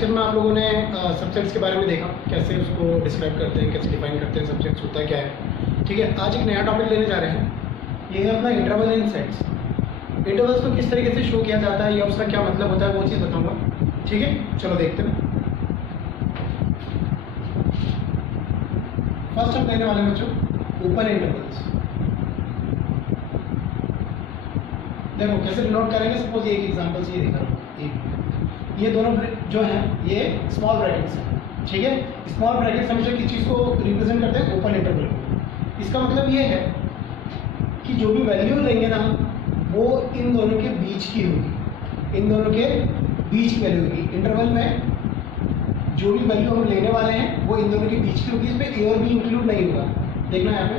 Lecture में आप लोगों ने सब्जेक्ट्स के बारे में देखा, कैसे उसको डिस्क्राइब करते हैं, कैसे डिफाइन करते हैं, सब्जेक्ट्स होता क्या है। ठीक है, आज एक नया टॉपिक लेने जा रहे हैं। ये है अपना इंटरवल इन सेट्स। इंटरवल्स को किस तरीके से शो किया जाता है या उसका क्या मतलब होता है वो चीज़ बताऊंगा। ठीक है, चलो देखते हैं। फर्स्ट हम लेने वाले बच्चों ओपन इंटरवल्स। देखो कैसे डिनोट करेंगे। सपोज एक एग्जांपल से ये दिखा रहा हूँ, ये दोनों जो हैं ये स्मॉल ब्रैकेट्स हैं। ठीक है, स्मॉल ब्रैकेट्स हमेशा किस चीज़ को रिप्रेजेंट करते हैं? ओपन इंटरवल को। इसका मतलब ये है कि जो भी वैल्यू लेंगे ना वो इन दोनों के बीच की होगी, इन दोनों के बीच की वैल्यू होगी। इंटरवल में जो भी वैल्यू हम लेने वाले हैं वो इन दोनों के बीच की होगी, इसमें ए और बी इंक्लूड नहीं होगा। देखना यहाँ पे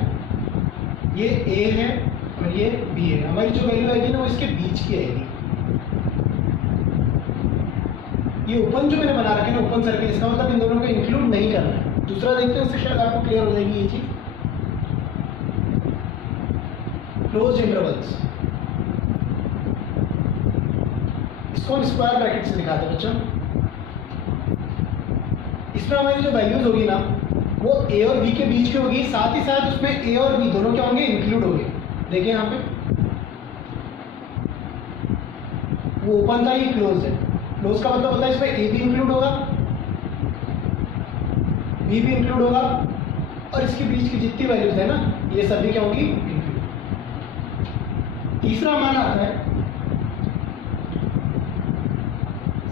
ये ए है और ये बी है, हमारी जो वैल्यू आएगी ना वो इसके बीच की आएगी। ये ओपन जो मैंने बना रखे ना ओपन सर्किल, इसका मतलब इन दोनों को इंक्लूड नहीं करना है। दूसरा देखते हैं, उससे शायद आपको क्लियर हो जाएगी ये चीज। क्लोज इंटरवल्स, इसको हम स्क्वायर ब्रैकेट से दिखाते हैं बच्चों। इसमें हमारी जो वैल्यूज होगी ना वो ए और बी के बीच की होगी, साथ ही साथ उसमें ए और बी दोनों क्या होंगे? इंक्लूड होंगे। देखिए यहाँ पे वो ओपन था, ये क्लोज है। क्लोज का मतलब होता है इसमें ए भी इंक्लूड होगा, बी भी इंक्लूड होगा और इसके बीच की जितनी वैल्यूज है ना ये सभी क्या होगी? इंक्लूड। तीसरा हमारा आता है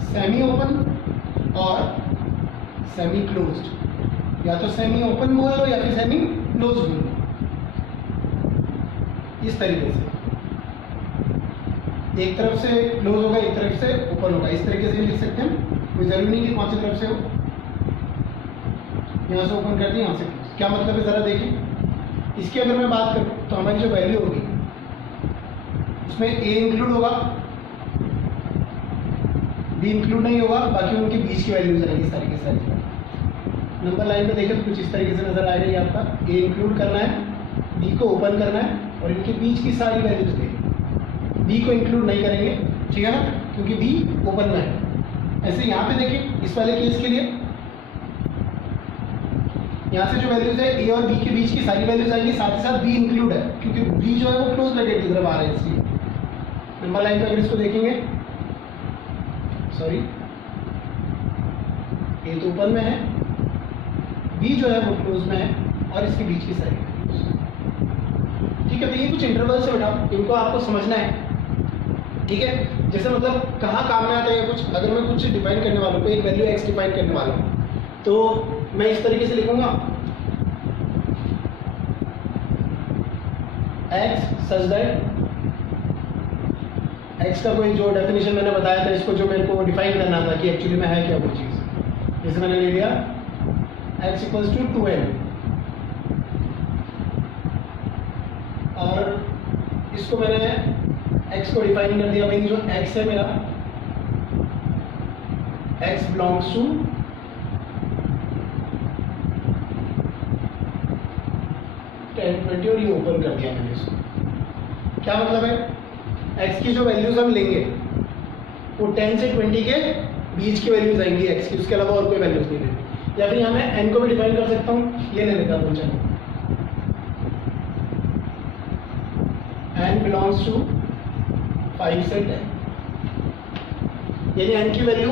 सेमी ओपन और सेमी क्लोज्ड। या तो सेमी ओपन बोल लो या फिर सेमी क्लोज बोल लो। इस तरीके से एक तरफ से क्लोज होगा, एक तरफ से ओपन होगा। इस तरीके से लिख सकते हैं, कोई जरूरी नहीं कि कौन सी तरफ से हो। यहाँ से ओपन करते हैं, यहाँ से क्लोज। क्या मतलब है जरा देखिए। इसकी अगर मैं बात करूँ तो हमारी जो वैल्यू होगी उसमें ए इंक्लूड होगा, बी इंक्लूड नहीं होगा, बाकी उनके बीच की वैल्यूज आएगी इस तरीके से। नंबर लाइन में देखें तो कुछ इस तरीके से नजर आएगा। ये आपका ए इंक्लूड करना है, बी को ओपन करना है और इनके बीच की सारी वैल्यूज देंगे। बी को इंक्लूड नहीं करेंगे, ठीक है ना, क्योंकि बी ओपन में है। ऐसे यहाँ पे देखिए इस वाले केस के लिए यहाँ से जो वैल्यूज है ए और बी के बीच की सारी वैल्यूज आएंगी, साथ ही साथ बी इंक्लूड है क्योंकि बी जो है वो क्लोज ब्रैकेट की तरफ आ रहा है। इसलिए नंबर लाइन पे अगर इसको देखेंगे, सॉरी ए तो ओपन में है, बी जो है वो क्लोज में है और इसके बीच की सारी वैल्यूज। ठीक है, तो ये कुछ इंटरवल से बेटा इनको आपको समझना है। ठीक है, जैसे मतलब कहाँ काम में आता है कुछ। अगर मैं कुछ डिफाइन करने वाला हूँ, कोई एक वैल्यू एक्स डिफाइन करने वाला हूँ तो मैं इस तरीके से लिखूंगा एक्स सच दैट, एक्स का कोई जो डेफिनेशन मैंने बताया था, इसको जो मेरे को डिफाइन करना था कि एक्चुअली में है क्या वो चीज़। जैसे मैंने ले लिया एक्स इक्वल्स टू 2n और इसको मैंने x को डिफाइन कर दिया। भाई जो x है मेरा, x बिलोंग्स टू 10, 20 और ये ओपन कर दिया मैंने इसको। क्या मतलब है? x की जो वैल्यूज हम लेंगे वो 10 से 20 के बीच की वैल्यूज आएंगी x की, उसके अलावा और कोई वैल्यूज नहीं लेंगे। या फिर यहाँ मैं n को भी डिफाइन कर सकता हूँ, ये ले लेता हूँ। चलो n बिलोंग्स टू 5 से 10, यानी n की वैल्यू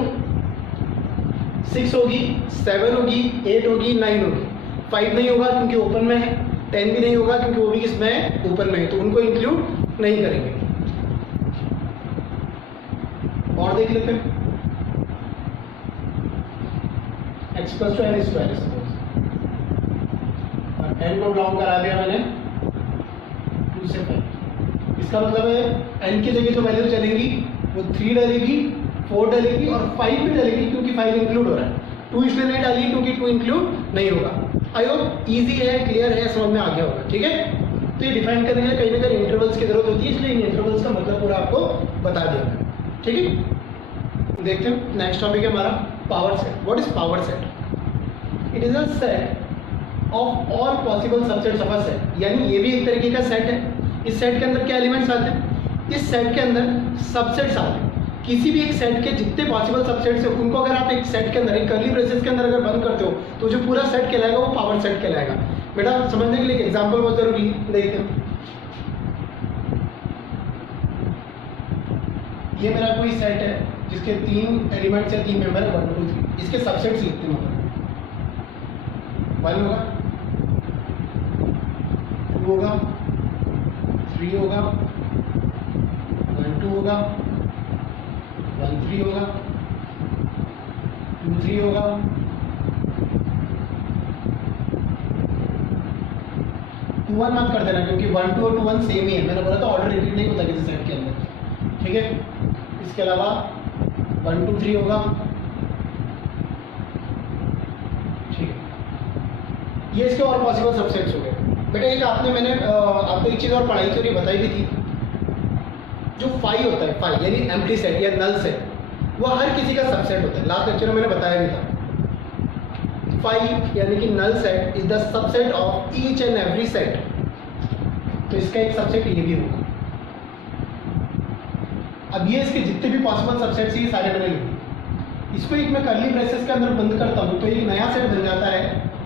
6 होगी, 7 होगी, 8 होगी, 9 होगी। 5 नहीं होगा क्योंकि ओपन में है, 10 भी नहीं होगा क्योंकि वो भी किसमें है? ओपन में है, तो उनको इंक्लूड नहीं करेंगे। और देख लेते हैं x plus two n square suppose, और n को बिलोंग करा दिया मैंने 2 से 5। इसका मतलब है n की जगह जो वैल्यू चलेगी वो 3 डलेगी, 4 डलेगी और 5 भी डलेगी क्योंकि 5 इंक्लूड हो रहा है। 2 इसलिए नहीं डाली क्योंकि 2 इंक्लूड नहीं होगा। आई होप इजी है, क्लियर है, समझ में आ गया होगा। ठीक है, तो ये डिफाइन करने के लिए कहीं ना कहीं इंटरवल्स की जरूरत होती है, इसलिए इन इंटरवल्स का मतलब पूरा आपको बता दिया मैंने। ठीक है, देखते हैं नेक्स्ट टॉपिक है हमारा power set. What is power set? It is a set of all possible subsets of a set. यानी ये भी एक तरीके का सेट है। इस सेट के अंदर क्या एलिमेंट्स आते हैं? इस सेट के अंदर सबसेट्स आते हैं। किसी भी एक सेट के जितने पॉसिबल सबसेट्स हैं उनको अगर आप एक सेट के अंदर, एक कर्ली ब्रेसेस के अंदर अगर बंद करते हो तो जो पूरा सेट कहलाएगा वो पावर सेट कहलाएगा। बेटा समझने के लिए एक एग्जांपल बहुत जरूरी है, देखते हैं। ये मेरा कोई सेट है जिसके 3 एलिमेंट्स या 3 मेंबर है, 1 2 3। इसके सबसेट्स लिखते हैं, मतलब 1 होगा, 2 होगा, 3 होगा, 1 2 होगा, 1 3 होगा, 2 3 होगा, 2 1 मत कर देना क्योंकि 1 2 और 2 1 सेम ही है। मैंने बोला था ऑर्डर रिपीट नहीं होता किसी सेट के अंदर, ठीक है। इसके अलावा 1 2 3 होगा, ठीक है। ये इसके और पॉसिबल सबसेट्स हो गए। बेटा एक मैंने आपको एक चीज़ और पढ़ाई थी और ये बताई भी थी, जो फाई होता है, फाई यानी एम्प्टी सेट या नल सेट, वो हर किसी का सबसेट होता है। लास्ट लेक्चर में मैंने बताया भी था। फाई यानी कि null set is the subset of each and every set. तो इसका एक सबसेट ये भी होगा। अब ये इसके जितने भी पॉसिबल सबसेट्स ये सारे मैंने लिखे। इसको एक मैं कर्ली ब्रेसेस के अंदर बंद करता हूँ तो एक नया सेट बन जाता है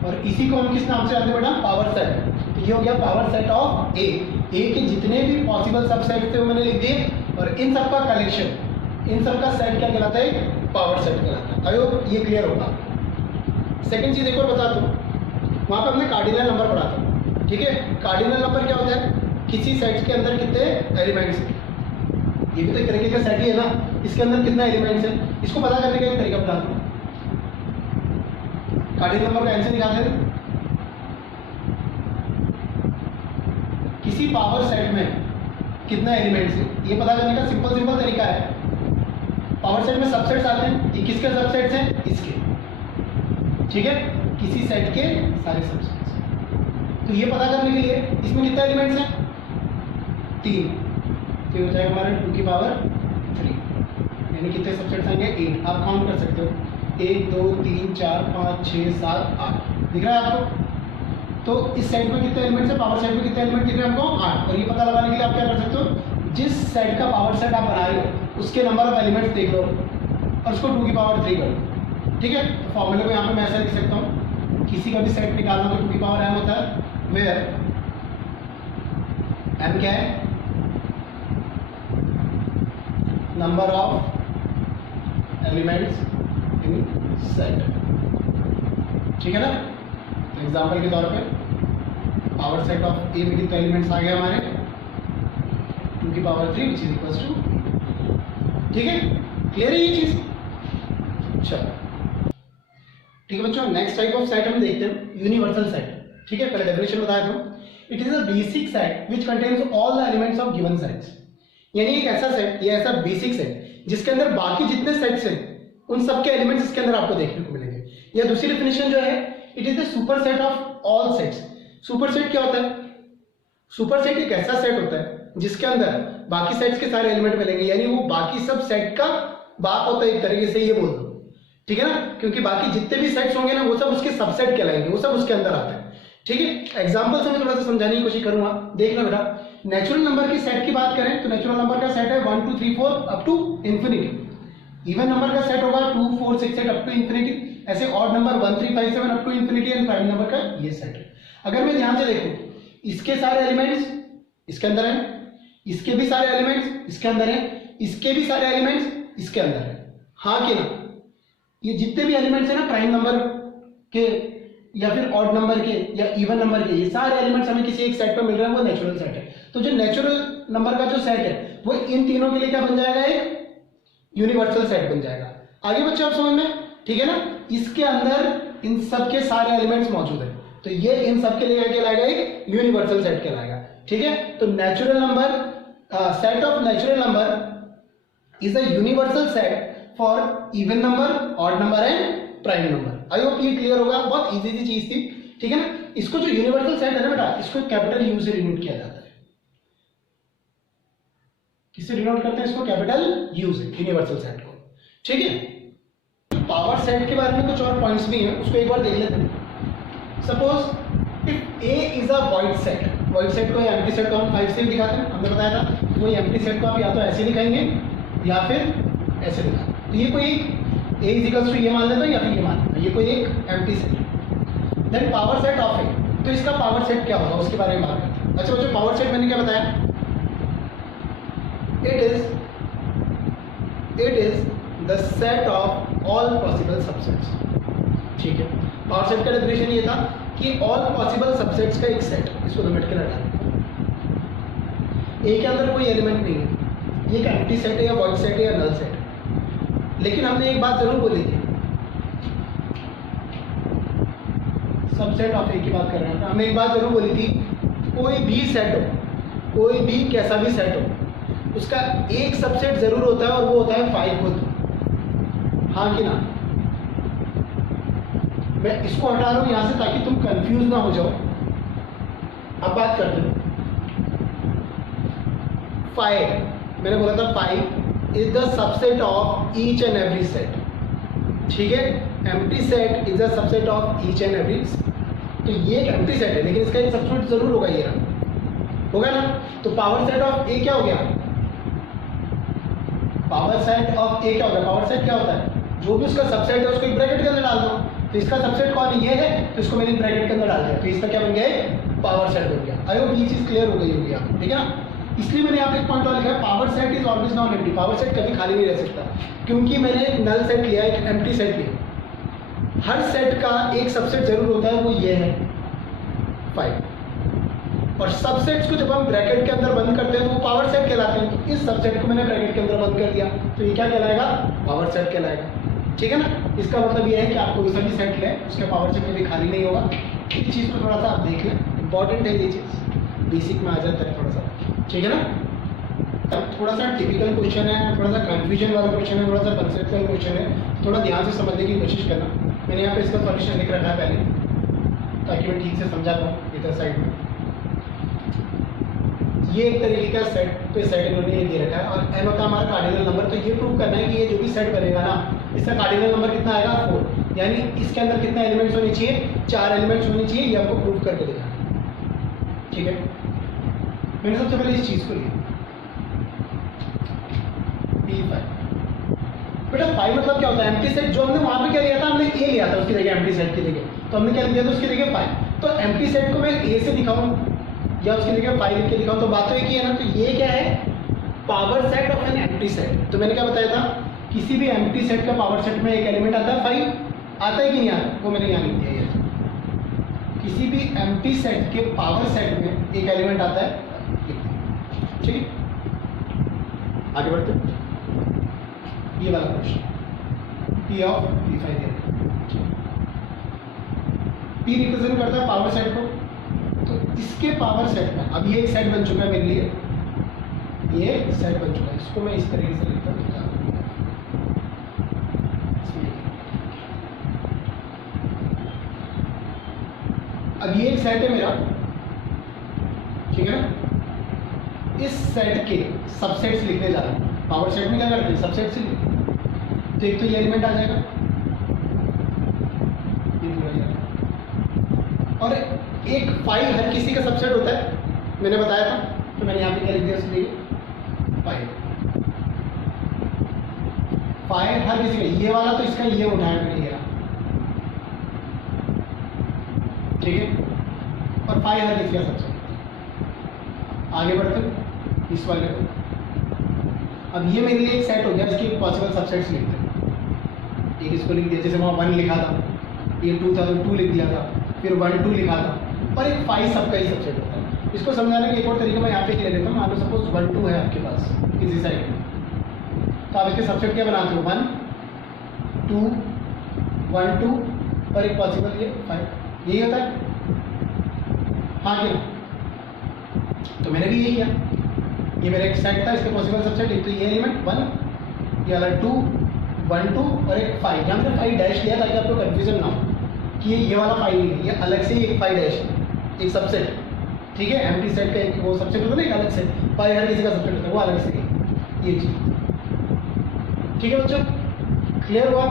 और इसी को हम किस नाम से जानते हैं बेटा? Power set. तो ये हो गया पावर सेट ऑफ ए। ए के जितने भी पॉसिबल सबसेट थे वो मैंने लिख दिए और इन सब का कलेक्शन, इन सब का सेट क्या कहलाता है? पावर सेट कहलाता है। आई होप ये क्लियर होगा। सेकंड चीज एक और बताता हूँ, वहाँ पर हमने कार्डिनल नंबर पढ़ा था, ठीक है। कार्डिनल नंबर क्या होता है? किसी सेट के अंदर कितने एलिमेंट्स हैं। ये भी तो एक तरीके का सेट ही है ना, इसके अंदर कितना एलिमेंट्स है, इसको पता करने का एक तरीका बताता हूँ। कार्डिनल नंबर का आंसर निकालते हैं। किसी पावर सेट में कितना एलिमेंट्स है ये पता करने का सिंपल तरीका है। पावर सेट में सबसेट्स आते हैं, ये किसके सबसेट्स हैं? इसके, ठीक है। किसी सेट के सारे सबसेट्स। तो ये पता करने के लिए इसमें कितने एलिमेंट्स हैं? 3। तो ये हो जाएगा हमारा 2 की पावर 3, यानी कितने सबसेट्स आएंगे? 8। आप काउंट कर सकते हो, 1 2 3 4 5 6 7 8। दिख रहा है आपको? तो इस सेट में कितने एलिमेंट्स है? पावर सेट में कितने एलिमेंट दिख रहे हैं हमको? 8। और ये पता लगाने के लिए आप क्या कर सकते हो? जिस सेट का पावर सेट आप बना रहे हो उसके नंबर ऑफ एलिमेंट्स देख लो और उसको 2 की पावर 3 कर लो, ठीक है। तो फॉर्मूले को यहाँ पे मैं ऐसा लिख सकता हूँ, किसी का भी सेट निकालना तो 2 की पावर m होता है, वेयर m क्या है? Number of elements in set, ठीक है ना। तो एग्जाम्पल के तौर पे पावर सेट ऑफ ए में कितने एलिमेंट्स आ गए हमारे? 2 की power 3 which is equals to, ठीक है। क्लियर है ये चीज? चलो ठीक है बच्चों, नेक्स्ट टाइप ऑफ सेट हम देखते हैं, यूनिवर्सल सेट, ठीक है। पहले डेफिनेशन बताया था, it is a basic set which contains all the elements of given sets. यानी एक ऐसा सेट या ऐसा बेसिक सेट जिसके अंदर बाकी जितने सेट्स हैं उन सबके एलिमेंट्स इसके अंदर आपको देखने को मिलेंगे। या दूसरी डेफिनेशन जो है, it is the super set of all sets. Super set क्या होता है? सुपर सेट एक ऐसा सेट होता है जिसके अंदर बाकी सेट्स के सारे एलिमेंट मिलेंगे, यानी वो बाकी सब सेट का बाप होता है, एक तरीके से ये बोल दो, ठीक है ना। क्योंकि बाकी जितने भी सेट्स होंगे ना वो सब उसके सबसेट कहलाएंगे, वो सब उसके अंदर आते हैं, ठीक है। एग्जांपल से मैं थोड़ा सा समझाने की कोशिश करूंगा, देखना बेटा। नेचुरल नंबर की सेट की बात करें तो नेचुरल नंबर का सेट है 1 2 3 4 up to infinity. Even number का सेट होगा 2 4 6 8 अप टू इंफिनिटी। ऐसे odd number 1 3 5 7 up to infinity and prime number का ये सेट है। अगर मैं ध्यान से देखूं, इसके सारे एलिमेंट्स इसके अंदर हैं, इसके भी सारे एलिमेंट्स इसके अंदर हैं, इसके भी सारे एलिमेंट्स इसके अंदर हैं, हाँ कि ना। ये जितने भी एलिमेंट्स हैं ना प्राइम नंबर के या फिर ऑड नंबर के या इवन नंबर के, ये सारे एलिमेंट्स हमें किसी एक सेट पर मिल रहे हैं, वो नेचुरल सेट है। तो जो नेचुरल नंबर का जो सेट है वो इन तीनों के लिए क्या बन जाएगा? एक यूनिवर्सल सेट बन जाएगा। आगे बच्चे आप समझ में, ठीक है ना। इसके अंदर इन सब के सारे एलिमेंट्स मौजूद है, तो ये इन सब के लिए क्या कहलाएगा? एक यूनिवर्सल सेट कहलाएगा, ठीक है। तो natural number, set of natural number is a universal set for even number, odd number and prime number. I hope ये क्लियर होगा, बहुत इजी सी चीज थी, ठीक है ना। इसको जो यूनिवर्सल सेट है ना बेटा, इसको कैपिटल यू से डिनोट किया जाता है। किससे डिनोट करते हैं इसको? कैपिटल यू से, यूनिवर्सल सेट को, ठीक है। पावर सेट के बारे में कुछ और पॉइंट्स भी हैं, उसको एक बार देख लेते हैं। Suppose if A is a void set, void set को या एम्प्टी सेट को हम 5 से दिखाते हैं, हमने बताया था। कोई एम्प्टी सेट को आप या तो ऐसे दिखाएंगे या फिर ऐसे दिखा। तो ये कोई ए इज इक्वल्स टू ये मान लेते हो या फिर ये मान लेते हो, ये कोई एक एम्प्टी सेट है। देन पावर सेट ऑफ ए, तो इसका पावर सेट क्या होगा उसके बारे में बात करते हैं। अच्छा बच्चों, पावर सेट मैंने क्या बताया, it is the set of all possible subsets. ठीक है, पावर सेट का डेफिनेशन ये था कि ऑल पॉसिबल सबसेट्स का एक सेट, इसको लिमिट के हटा ए के अंदर कोई एलिमेंट नहीं है, ये एक एम्प्टी सेट है या वॉइड सेट है या नल सेट है। लेकिन हमने एक बात जरूर बोली थी, सबसेट ऑफ ए की बात कर रहे हैं, हमने एक बात जरूर बोली थी, कोई भी सेट हो, कोई भी कैसा भी सेट हो, उसका एक सबसेट जरूर होता है और वो होता है 5 खुद। हाँ कि ना? मैं इसको हटा रहा हूं यहां से ताकि तुम कंफ्यूज ना हो जाओ। अब बात करते हैं 5, मैंने बोला था 5 is the subset of each and every set. ठीक है, empty set is the subset of each and every. तो ये एक एम्प्टी सेट है लेकिन इसका एक सबसेट जरूर होगा, ये होगा ना। तो पावर सेट ऑफ ए क्या हो गया, पावर सेट ऑफ ए क्या होगा, पावर सेट क्या होता है, जो भी उसका सबसेट है उसको एक ब्रैकेट के अंदर डाल दो। तो इसका सबसेट कौन ये है, तो इसको मैंने ब्रैकेट के अंदर डाल दिया, तो इसका क्या बन गया, पावर सेट बन गया। आई होप ये चीज क्लियर हो गई होगी आपको, ठीक है ना। इसलिए मैंने यहाँ पे एक पॉइंट और लिखा है, power set is always non empty. Power set कभी खाली नहीं रह सकता, क्योंकि मैंने एक नल सेट लिया, एक एम्प्टी सेट लिया, हर सेट का एक सबसेट जरूर होता है, वो ये है 5। और सबसेट्स को जब हम ब्रैकेट के अंदर बंद करते हैं तो वो पावर सेट कहलाते हैं। तो इस सबसेट को मैंने ब्रैकेट के अंदर बंद कर दिया, तो ये क्या कहलाएगा, पावर सेट कहलाएगा। ठीक है ना। इसका मतलब ये है कि आप कोई सा भी सेट लें, उसके पावर सेट कभी खाली नहीं होगा। इस चीज़ को थोड़ा सा आप देख लें, इंपॉर्टेंट है ये चीज़, बेसिक में आ जाता है थोड़ा सा, ठीक है ना। अब थोड़ा सा टिपिकल क्वेश्चन है, थोड़ा सा कन्फ्यूजन वाला क्वेश्चन है, थोड़ा सा कंसेप्चुअल क्वेश्चन है, थोड़ा ध्यान से समझने की कोशिश करना। मैंने यहाँ पे इसका सॉल्यूशन लिख रखा है पहले, ताकि मैं ठीक से समझा पाऊँ इधर साइड में। ये एक तरीके का सेट पे सेट इन्होंने ये दे रखा है, और n होता है हमारा कार्डिनल नंबर। तो ये प्रूव करना है कि ये जो भी सेट बनेगा ना, इसका कार्डिनल नंबर कितना आएगा, 4। यानी इसके अंदर कितने एलिमेंट्स होने चाहिए, 4 एलिमेंट्स होने चाहिए। ये आपको प्रूव करके दिखाना, ठीक है। मैंने सबसे पहले इस चीज़ को लिया P5। बेटा 5 मतलब क्या होता है, एम्प्टी सेट। जो हमने वहाँ पे क्या लिया था, हमने ए लिया था उसकी जगह, एम्प्टी सेट की जगह। तो हमने क्या लिया था उसकी जगह 5। तो एम्प्टी सेट को मैं ए से दिखाऊँ या उसकी जगह 5 लिख के दिखाऊँ, तो बात तो एक ही है ना। तो ये क्या है, power set of an empty set. तो मैंने क्या बताया था, किसी भी एम्प्टी सेट का पावर सेट में एक एलिमेंट आता है 5, आता है कि नहीं आता, वो मैंने यहाँ लिख दिया। ये किसी भी एम्प्टी सेट के पावर सेट में एक एलिमेंट आता है, ठीक है। आगे बढ़ते, ये वाला question P of P5 they, P represent करता है पावर सेट को। तो इसके पावर सेट में अब ये एक सेट बन चुका है मेरे लिए, ये सेट बन चुका है। इसको मैं इस तरीके से लिखता हूँ, अब ये एक सेट है मेरा, ठीक है ना। इस सेट के सबसेट्स लिखने जा रहा हूँ। पावर सेट में क्या करते हैं, सबसेट्स ही लिखते हैं। तो एक तो ये एलिमेंट आ जाएगा, ये पूरा जाएगा, और एक 5 हर किसी का सबसेट होता है, मैंने बताया था। तो मैंने यहाँ पे क्या लिख दिया, इसलिए 5 हर किसी का। ये वाला तो इसका ये उठाया मैंने, ये ठीक है। और 5 हर किसी का सबसेट। आगे बढ़ते इस वाले को, अब ये मेरे लिए एक सेट हो गया, इसके पॉसिबल सबसेट्स लिखते हैं। एक इसको लिख दिया, जैसे वहाँ 1 लिखा था, ये 2 था तो 2 लिख दिया था, फिर 1 2 लिखा था, और एक 5 सबका ही सबसेट होता है। इसको समझाने का एक और तरीका मैं यहाँ पे ले लेता हूँ। मान लो सपोज 1 2 है आपके पास किसी साइड में, तो आप इसके सबसेट क्या बनाते हो, 1 2 1 2 और एक पॉसिबल ये 5, यही होता है, हाँ क्या। तो मैंने भी यही किया, ये मेरा एक सेट था, इसके पॉसिबल सबसेट एक तो ये एलिमेंट 1, ये वाला 2 1 2 और एक 5। यहाँ मैंने 5 डैश लिया ताकि आपको कंफ्यूजन ना हो कि ये वाला 5 नहीं है, ये अलग से एक 5 डैश है, एक सबसेट, ठीक है। एम्प्टी सेट का एक वो सबसेट होता है ना, एक अलग से 5 हर किसी का सबसेट होता है, वो अलग से ये चीज़, ठीक है बच्चों। क्लियर हुआ,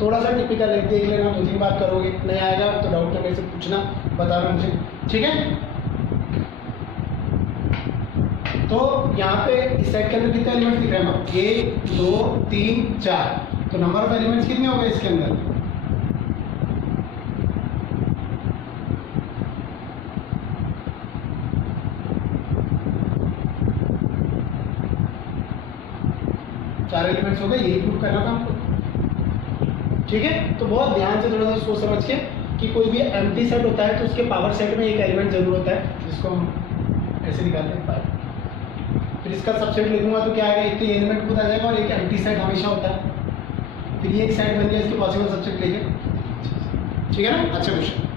थोड़ा सा टिपिकल है, देख लेना, 2-3 बार करोगे, नहीं आएगा तो डाउट तो मेरे से पूछना, बताना मुझे, ठीक है। तो यहाँ पे इस सेट के अंदर कितने एलिमेंट्स दिख रहे हैं? 1 2 3 4। तो नंबर ऑफ एलिमेंट्स कितने हो गए इसके अंदर? चार एलिमेंट्स हो गए, यही प्रूफ करना था हमको। ठीक है, तो बहुत ध्यान से थोड़ा सा सोच समझ के कि कोई भी एम्प्टी सेट होता है तो उसके पावर सेट में एक एलिमेंट जरूर होता है, जिसको हम ऐसे निकालते हैं 5। फिर इसका सबसेट लिखूंगा तो क्या आएगा? एक तो ये एलिमेंट खुद आ जाएगा और एक एम्प्टी सेट हमेशा होता है। फिर ये एक सेट बन गया, इसके पॉसिबल सबसेट लेके। ठीक है ना? अच्छा क्वेश्चन।